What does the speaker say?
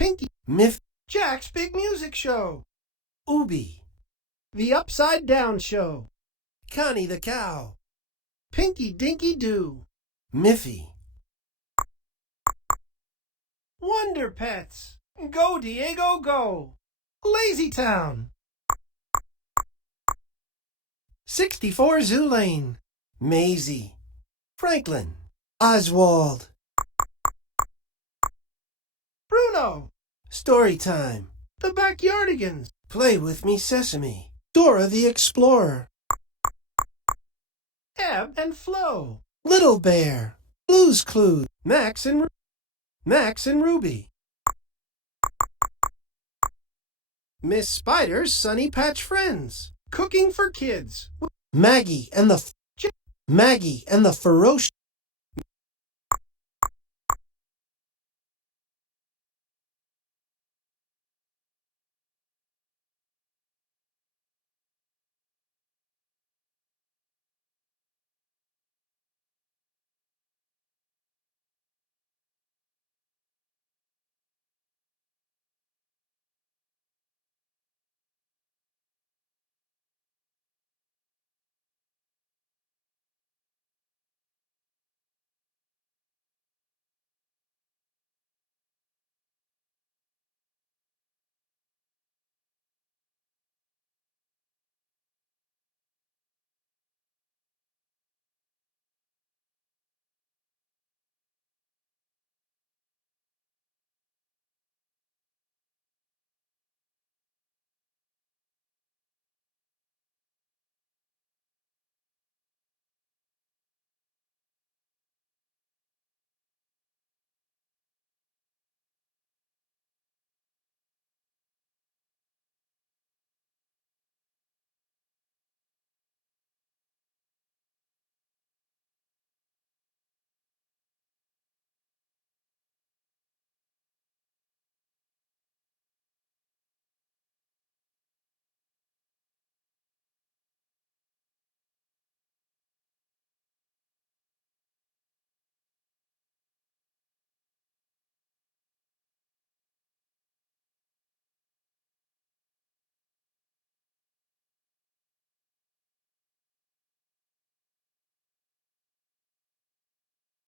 Pinky, Miff, Jack's Big Music Show, Ooby, The Upside Down Show, Connie the Cow, Pinky Dinky Doo, Miffy, Wonder Pets, Go Diego Go, Lazy Town, 64 Zoo Lane, Maisie, Franklin, Oswald, Bruno, Story Time, The Backyardigans, Play With Me Sesame, Dora the Explorer, Ebb and Flo, Little Bear, Blue's Clues, Max and Ruby, Miss Spider's Sunny Patch Friends, Cooking for Kids, Maggie and the Ferocious